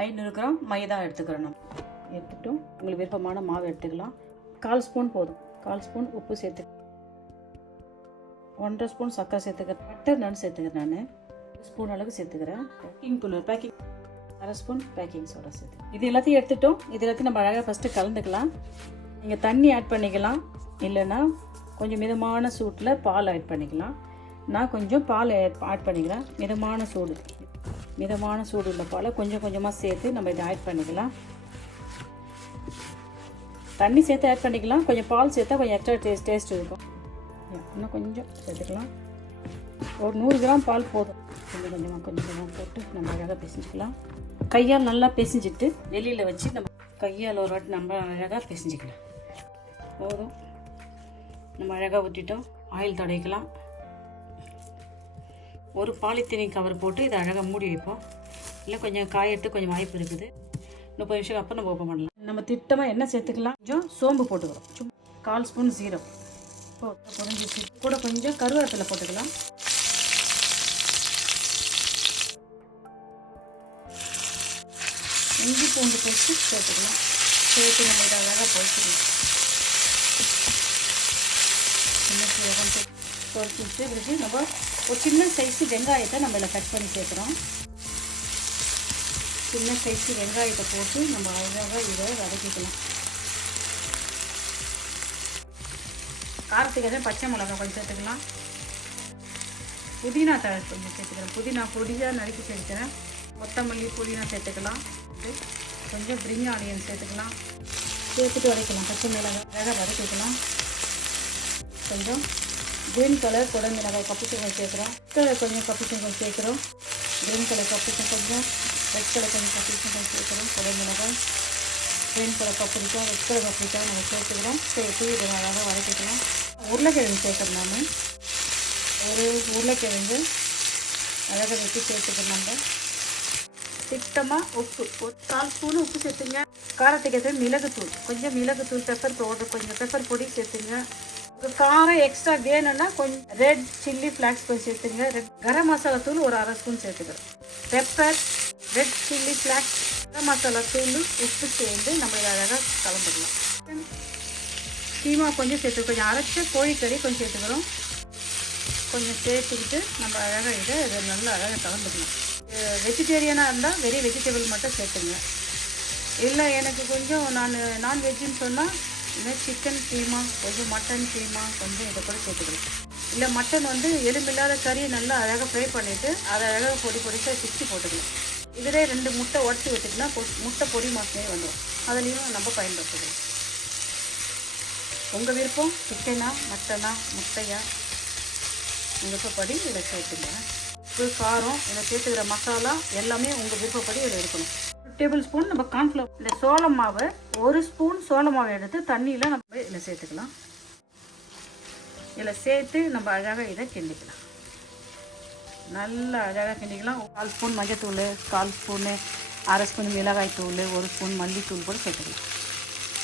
500 gram மைதா எடுத்துக்கிறோம். நம்ம எடுத்துட்டோம். உங்களுக்கு விருப்பமான மாவு எடுத்துக்கலாம். 1/4 ஸ்பூன் போதும். 1/4 ஸ்பூன் உப்பு சேர்த்து, 1.5 ஸ்பூன் சர்க்கரை சேர்த்துக்கிறேன். பட்டர் நான் சேர்த்துக்கிறேன். நான் 1 ஸ்பூன் அளவுக்கு சேர்த்துக்கிறேன். பேக்கிங் 1/2 ஸ்பூன் பேக்கிங் சோடா சேர்த்து, இது எல்லாத்தையும் எடுத்துட்டோம். இது எல்லாத்தையும் நம்ம அழகாக ஃபஸ்ட்டு கலந்துக்கலாம். நீங்கள் தண்ணி ஆட் பண்ணிக்கலாம், இல்லைன்னா கொஞ்சம் மிதமான சூட்டில் பால் ஆட் பண்ணிக்கலாம். நான் கொஞ்சம் பால் ஆட் பண்ணிக்கிறேன். மிதமான சூடு உள்ள பாலை கொஞ்சம் கொஞ்சமாக சேர்த்து நம்ம இதை ஆட் பண்ணிக்கலாம். தண்ணி சேர்த்து ஆட் பண்ணிக்கலாம். கொஞ்சம் பால் சேர்த்தா கொஞ்சம் எக்ஸ்ட்ரா டேஸ்ட் இருக்கும். இன்னும் கொஞ்சம் சேர்த்துக்கலாம். ஒரு 100 கிராம் பால் போதும். கொஞ்சம் கொஞ்சமாக போட்டு நம்ம அழகாக பிசைஞ்சிக்கலாம். கையால் நல்லா பிசைஞ்சிட்டு வெளியில் வச்சு நம்ம கையால் ஒரு வாட்டி நம்ம அழகாக பிசைஞ்சிக்கலாம். போதும். நம்ம அழகாக ஊற்றிட்டோம். ஆயில் தடவிக்கலாம். ஒரு பாலித்தீனின் கவர் போட்டு இதை அழகாக மூடி வைப்போம். இல்லை கொஞ்சம் காயெடுத்து கொஞ்சம் வாய்ப்பு இருக்குது. 30 நிமிஷம் அப்புறம் நம்ம ஓப்பன் பண்ணலாம். நம்ம திட்டமாக என்ன சேர்த்துக்கலாம், கொஞ்சம் சோம்பு போட்டுக்கிறோம். 1/4 ஸ்பூன் ஜீரோ போட்டு பொரிஞ்சிச்சு. கூட கொஞ்சம் கருவேப்பிலை போட்டுக்கலாம். இஞ்சி பூண்டு பேஸ்ட்டு சேர்த்துக்கலாம். சேர்த்து நம்ம இதை அழகாக பொரிச்சிக்கலாம். பொரிச்சிட்டு பிறகு நம்ம ஒரு சின்ன சைஸு வெங்காயத்தை நம்ம இதில் கட் பண்ணி சேர்க்குறோம். சின்ன சைஸு வெங்காயத்தை போட்டு நம்ம அழகாக இதை வதக்கிக்கலாம். காரத்துக்கு பச்சை மிளகாய் கொஞ்சம் சேர்த்துக்கலாம். புதினா தழை கொஞ்சம் சேர்த்துக்கிறேன். புதினா பொடியாக நறுக்கி சேர்த்துக்கிறேன். கொத்தமல்லி புதினா சேர்த்துக்கலாம். கொஞ்சம் பிரிஞ்சி ஆனியன் சேர்த்துக்கலாம். சேர்த்துட்டு வதக்கலாம். பச்சை மிளகாய் அழகாக வதக்கிக்கலாம். கொஞ்சம் கிரீன் கலர் குடை மிளகாய் கப்புச்சங்கம் சேர்க்குறோம். கலர் கொஞ்சம் கப்புச்சங்கம் சேர்க்குறோம். கிரீன் கலர் கப்புச்சம் கொஞ்சம், ரெட் கலர் கொஞ்சம் கப்புச்சங்கம் சேர்க்குறோம். குடை மிளகாய், கிரீன் கலர் கத்திரிக்காய், ரெட் கலர் கத்திரிக்காய் நம்ம சேர்த்துக்கிறோம். சேர்த்து இதை அழகாக வதக்கிக்கலாம். உருளைக்கிழங்கு சேர்க்குறோம். நான் ஒரு உருளைக்கிழங்கு அழகாக வச்சு சேர்த்துக்கிறோம். நம்ம திட்டமாக உப்பு ஒரு 1/4 ஸ்பூன் உப்பு சேர்த்துங்க. காரத்துக்கு ஏற்ற மிளகுத்தூள், கொஞ்சம் மிளகுத்தூள், பெப்பர் பவுடர், கொஞ்சம் பெப்பர் பொடி சேர்த்துங்க. ஒரு காரம் எக்ஸ்ட்ரா வேணும்னா கொஞ்சம் ரெட் சில்லி ஃப்ளாக்ஸ் கொஞ்சம் சேர்த்துங்க. கரம் மசாலா தூள் ஒரு 1/2 ஸ்பூன் சேர்த்துக்கிறோம். Pepper, red chilli flakes, garam masala தூள், உப்பு சேர்ந்து நம்ம இதை அழகாக கலந்துக்கலாம். கீமா கொஞ்சம் சேர்த்து, கொஞ்சம் அரைச்ச கோழிக்கறி கொஞ்சம் சேர்த்துக்கிறோம். கொஞ்சம் சேர்த்துக்கிட்டு நம்ம அழகாக இதை நல்லா அழகாக கலந்துக்கலாம். வெஜிடேரியனாக இருந்தால் வெறும் வெஜிடபிள் மட்டும் சேர்த்துங்க. இல்லை எனக்கு கொஞ்சம் நான்வெஜ்ஜுன்னு சொன்னால் இல்லை சிக்கன் கீமா, கொஞ்சம் மட்டன் கீமா கொஞ்சம் இதை கூட சேர்த்துக்கலாம். இல்லை மட்டன் எலும்பில்லாத கறியை நல்லா அழகாக ஃப்ரை பண்ணிவிட்டு அதை அழகாக பொடிசாக பிச்சு போட்டுக்கலாம். இதிலே 2 முட்டை உடச்சி வச்சுக்கலாம். முட்டை பொடி மாசமே வந்துடும். அதுலேயும் நம்ம பயன்படுத்திக்கலாம். உங்கள் விருப்பம், சிக்கனா மட்டனா முட்டையா உங்கள் விருப்பப்படி இதை சேர்த்துங்க. உப்பு, காரம், இதை சேர்த்துக்கிற மசாலா எல்லாமே உங்கள் விருப்பப்படி இதில் இருக்கணும். 1 டேபிள் ஸ்பூன் நம்ம கார்ன்ஃப்ளவர், இந்த சோள மாவை 1 ஸ்பூன் சோள மாவை எடுத்து தண்ணியில் நம்ம இதில் சேர்த்துக்கலாம். இதில் சேர்த்து நம்ம அழகாக இதை கிண்டிக்கலாம். நல்லா அழகாக கிண்டிக்கலாம். 1/4 ஸ்பூன் மஞ்சத்தூள், 1/4 ஸ்பூனு 1/2 ஸ்பூன் மிளகாய் தூள், 1 ஸ்பூன் மல்லித்தூள் கூட சேர்த்துக்கலாம்.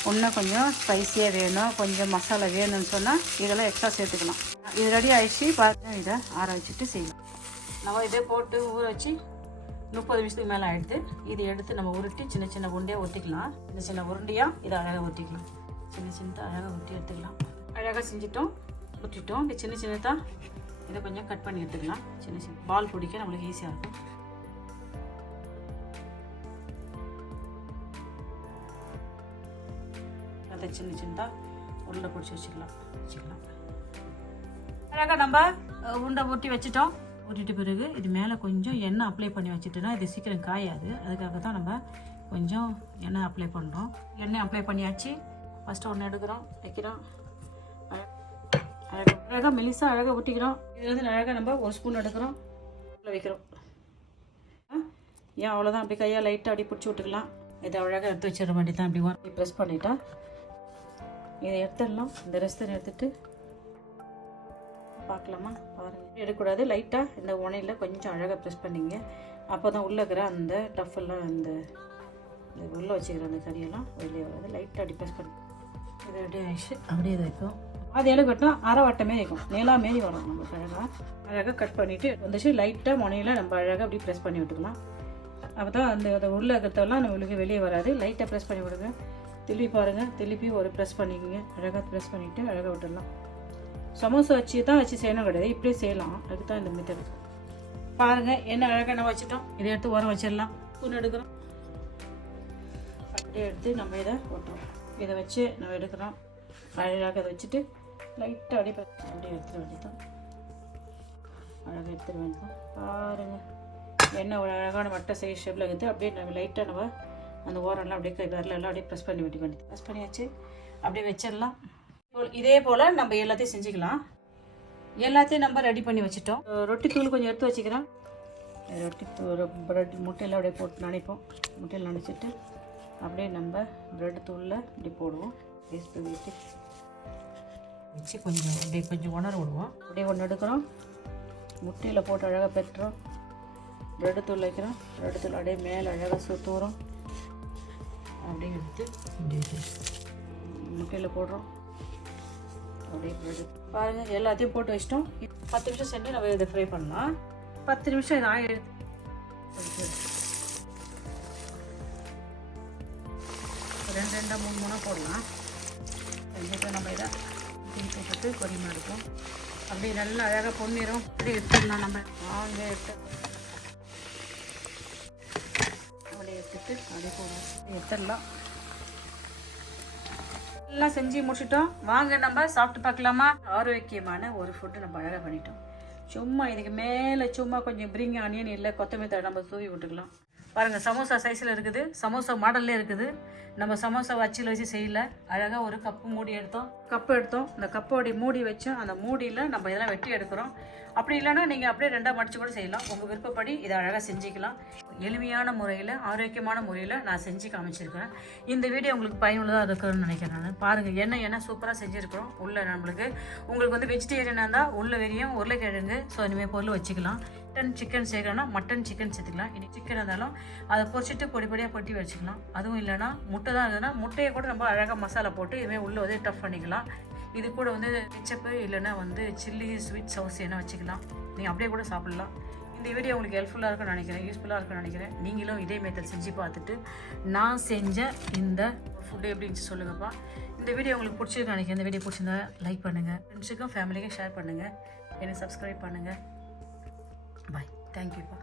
இன்னும் கொஞ்சம் ஸ்பைஸியாக வேணும், கொஞ்சம் மசாலா வேணும்னு சொன்னால் இதெல்லாம் எக்ஸ்ட்ரா சேர்த்துக்கலாம். இது ரெடி ஆகிடுச்சு. பார்த்து இதை ஆற வச்சுட்டு செய்யலாம். நம்ம இதே போட்டு ஊற வச்சு 30 நிமிஷத்துக்கு மேலே ஆகிடுது. இதை எடுத்து நம்ம உருட்டி சின்ன சின்ன உருண்டையாக ஒட்டிக்கலாம். சின்ன உருண்டையாக இதை அழகாக ஒட்டிக்கலாம். சின்னதாக அழகாக ஒட்டி எடுத்துக்கலாம். அழகாக செஞ்சிட்டோம், ஒட்டிட்டோம். இப்படி சின்னதாக இதை கொஞ்சம் கட் பண்ணி எடுத்துக்கலாம். சின்ன பால் பிடிக்க நம்மளுக்கு ஈஸியாக இருக்கும். அதை சின்னதாக உருண்டை பிடிச்சி வச்சுக்கலாம். அழகாக நம்ம உருண்டை ஒட்டி வச்சுட்டோம். ஊற்றிட்ட பிறகு இது மேலே கொஞ்சம் எண்ணெய் அப்ளை பண்ணி வச்சுட்டோன்னா இது சீக்கிரம் காயாது. அதுக்காக தான் நம்ம கொஞ்சம் எண்ணெய் அப்ளை பண்ணுறோம். எண்ணெய் அப்ளை பண்ணியாச்சு. ஃபஸ்ட்டு ஒன்று எடுக்கிறோம், வைக்கிறோம். அழகாக மெலிசாக அழகாக ஊற்றிக்கிறோம். இதில் அழகாக நம்ம 1 ஸ்பூன் எடுக்கிறோம், வைக்கிறோம். ஏன் அவ்வளோதான். அப்படி கையாக லைட்டாக அப்படி பிடிச்சி விட்டுக்கலாம். இதை அழகாக எடுத்து வச்சிட வேண்டியது தான். அப்படி ப்ரெஸ் பண்ணிட்டா இதை எடுத்துடலாம். இந்த ரெஸ்ட்டை எடுத்துகிட்டு பார்க்கலாமா? பாருங்கள், எடுக்கக்கூடாது. லைட்டாக இந்த உணையில் கொஞ்சம் அழகாக ப்ரெஸ் பண்ணிங்க. அப்போ தான் உள்ளே இருக்கிற அந்த டஃபெல்லாம் அந்த உள்ளே வச்சுக்கிற அந்த கறியெல்லாம் வெளியே வராது. லைட்டாக அப்படி ப்ரெஸ் பண்ணி இது அப்படியே ஆயிடுச்சு. அப்படியே இது வைக்கும். அது எவ்வளோ கட்டினா அரை வட்டமே வைக்கும். நேலாக மாரி வரும். நம்ம அழகாக கட் பண்ணிவிட்டு வந்துச்சு. லைட்டாக முனையில் நம்ம அழகாக அப்படி ப்ரெஸ் பண்ணி விட்டுக்கலாம். அப்போ தான் அந்த உள்ள இருக்கிறதெல்லாம் நம்மளுக்கு வெளியே வராது. லைட்டாக ப்ரெஸ் பண்ணி விடுங்க. திருப்பி பாருங்கள், திருப்பி ஒரு ப்ரெஸ் பண்ணிக்கோங்க. அழகாக ப்ரெஸ் பண்ணிவிட்டு அழகாக விட்டுடலாம். சமோசா வச்சு செய்யணும் கிடையாது, இப்படியே செய்யலாம். அதுக்கு தான் இந்த மெத்தட். பாருங்கள் என்ன அழகாக நம்ம வச்சுட்டோம். இதை எடுத்து உரம் வச்சிடலாம். ஸ்பூன் எடுக்கிறோம், அப்படியே எடுத்து நம்ம இதை ஓட்டுறோம். இதை வச்சு நம்ம எடுக்கிறோம். அழகாக இதை வச்சுட்டு லைட்டாக அப்படியே எடுத்துட வேண்டியதான். அழகாக எடுத்துட வேண்டியதான். பாருங்கள் எண்ணெய் ஒரு அழகான வட்டை சைஸ் ஷேப்பில் இருக்குது. அப்படியே நம்ம லைட்டாக நம்ம அந்த ஓரெல்லாம் அப்படியே விரலெல்லாம் அப்படியே ப்ரெஸ் பண்ணி விட்டு வேண்டியது. ப்ரெஸ் பண்ணியாச்சு, அப்படியே வச்சிடலாம். இதே போல் நம்ம எல்லாத்தையும் செஞ்சுக்கலாம். எல்லாத்தையும் நம்ம ரெடி பண்ணி வச்சுட்டோம். ரொட்டி தூள் கொஞ்சம் எடுத்து வச்சுக்கிறேன். ரொட்டி ப்ரெட் முட்டையில் அப்படியே போட்டு நினைப்போம். முட்டையில் நினச்சிட்டு அப்படியே நம்ம ப்ரெட் தூளில் இப்படி போடுவோம். பேஸ்ட் வச்சு கொஞ்சம் அப்படியே கொஞ்சம் உணர விடுவோம். அப்படியே ஒன்று எடுக்கிறோம், முட்டையில் போட்டு அழகாக பெற்றுறோம். ப்ரெட்டு தூள் வைக்கிறோம். ப்ரெட்டு தூள் அப்படியே மேலே அழகாக சுற்றுறோம். அப்படியே எடுத்து இப்படி முட்டையில் போடுறோம். அப்படியே ப்ரெட்டு பாருங்கள் எல்லாத்தையும் போட்டு வச்சிட்டோம். 10 நிமிஷம் சென்று நம்ம இதை ஃப்ரை பண்ணலாம். 10 நிமிஷம் இது ஆயில் ரெண்டு 3 போடலாம். செஞ்சுட்டு நம்ம இதை போட்டு பொறிமா இருக்கும். அப்படியே நல்லா அழகாக பொன்னிரும். அப்படியே எடுத்துடலாம். நம்ம வாங்க எடுத்துட்டு அப்படியே போடுவோம். எடுத்துடலாம். எல்லாம் செஞ்சு முடிச்சிட்டோம். வாங்க நம்ம சாப்பிட்டு பார்க்கலாமா? ஆரோக்கியமான ஒரு ஃபுட்டு நம்ம அழகாக பண்ணிட்டோம். சும்மா இதுக்கு மேலே சும்மா கொஞ்சம் பிரிங் ஆனியன் இல்லை கொத்தமல்லி தழை நம்ம தூவி விட்டுக்கலாம். பாருங்கள் சமோசா சைஸில் இருக்குது, சமோசா மாடல்லே இருக்குது. நம்ம சமோசா வச்சில் வச்சு செய்யல. அழகாக ஒரு கப்பு மூடி எடுத்தோம். இந்த கப்போடைய மூடி வச்சோம். அந்த மூடியில் நம்ம இதெல்லாம் வெட்டி எடுக்கிறோம். அப்படி இல்லைன்னா நீங்கள் அப்படியே 2ஆக மடித்து கூட செய்யலாம். உங்கள் விருப்பப்படி இதை அழகாக செஞ்சுக்கலாம். எளிமையான முறையில் ஆரோக்கியமான முறையில் நான் செஞ்சு காமிச்சிருக்கிறேன். இந்த வீடியோ உங்களுக்கு பயனுள்ளதாக இருக்குன்னு நினைக்கிறேன். நான் பாருங்கள் என்ன சூப்பராக செஞ்சுருக்கிறோம். உள்ளே உங்களுக்கு வந்து வெஜிடேரியனாக இருந்தால் உள்ள வெறியும் உருளைக்கிழங்கு ஸோ இனிமேல் பொருள் வச்சுக்கலாம். மட்டன் சிக்கன் சேர்க்கணும்னா மட்டன் சிக்கன் சேர்த்துக்கலாம். இன்னைக்கு சிக்கன் இருந்தாலும் அதை பொரிச்சிட்டு பொடியாக பொட்டி வச்சுக்கலாம். அதுவும் இல்லைனா முட்டை தான் இருந்ததுன்னா முட்டையை கூட நம்ம அழகாக மசாலா போட்டு இதுமாதிரி உள்ளே வந்து டஃப் பண்ணிக்கலாம். இது கூட வந்து கெச்சப்பு இல்லைன்னா வந்து சில்லி ஸ்வீட் சாஸ் என்ன வச்சுக்கலாம். நீங்கள் அப்படியே கூட சாப்பிட்லாம். இந்த வீடியோ உங்களுக்கு ஹெல்ப்ஃபுல்லாக இருக்குன்னு நினைக்கிறேன், யூஸ்ஃபுல்லாக இருக்குன்னு நினைக்கிறேன். நீங்களும் இதே மெத்தட் செஞ்சு பார்த்துட்டு நான் செஞ்ச இந்த ஃபுட்டு எப்படி இருந்துச்சு சொல்லுங்கப்பா. இந்த வீடியோ உங்களுக்கு பிடிச்சிருக்கு நினைக்கிறேன். இந்த வீடியோ பிடிச்சிருந்தா லைக் பண்ணுங்கள், ஃப்ரெண்ட்ஸுக்கும் ஃபேமிலிக்கும் ஷேர் பண்ணுங்கள், என்னை சப்ஸ்கிரைப் பண்ணுங்கள். பாய், தேங்க்யூப்பா.